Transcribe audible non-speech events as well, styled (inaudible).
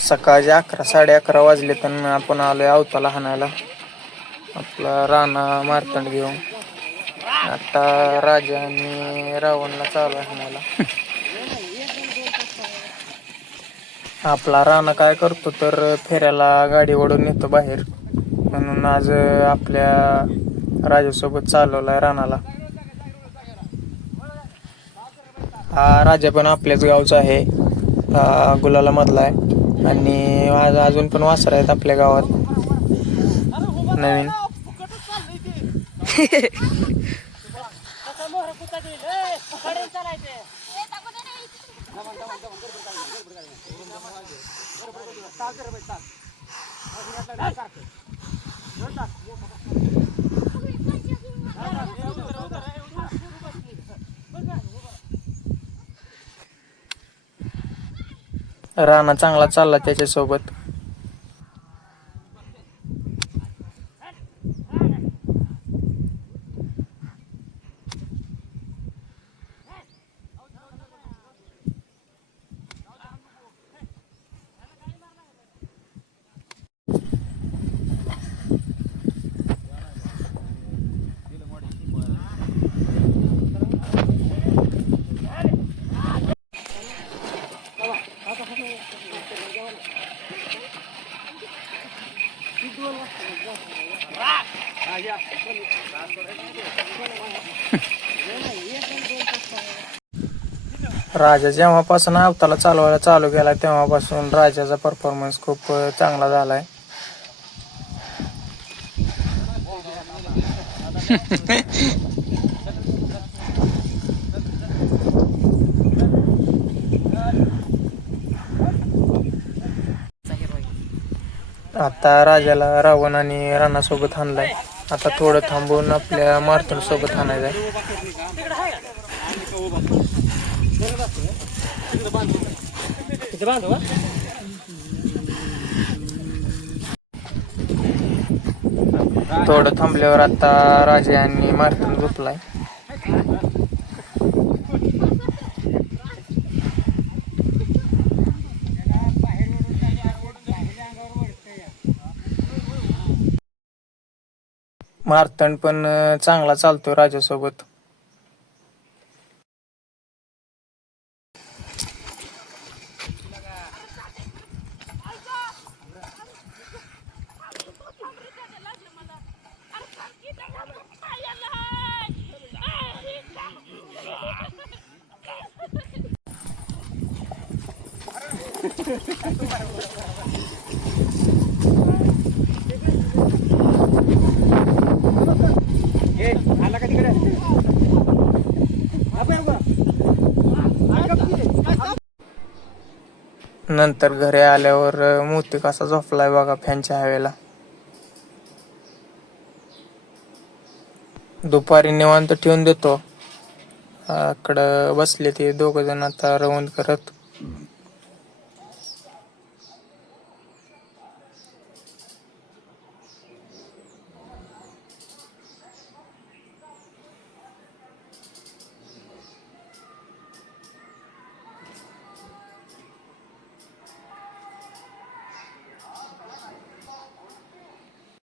सकाळचे अकरा साडे अकरा वाजले तर आपण आलोय अवताला हाणायला. आपला राणा मारतंड घेऊन. आता राजा आणि रावणला चालू आहे हाणायला. आपला राणा काय करतो तर फेऱ्याला गाडी ओढून नेतो बाहेर. म्हणून आज आपल्या राजासोबत चालवलाय राणाला. हा राजा पण आपल्याच गावचा आहे. गुलाला मधला आहे. आणि आज अजून पण वासर आहेत आपल्या गावात. नवीन. (laughs) (laughs) राणा चांगला चालला त्याच्यासोबत. राजा जेव्हापासून अवताला चालवायला चालू केला तेव्हापासून राजाचा परफॉर्मन्स खूप चांगला झालाय. (laughs) आता राजाला रावण आणि राणासोबत हाणलाय आता थोडं थांबून आपल्या मारतून सोबत हाणायचंय थोडं थांबल्यावर आता राजा आणि मारतून झोपलाय. मारतंड पण चांगला चालतो राजासोबत. (laughs) नंतर घरी आल्यावर मोती कसा झोपलाय बघा फॅनच्या हवेला. दुपारी निवांत ठेवून देतो. इकडं बसले ते दोघ जण आता रवंद करत.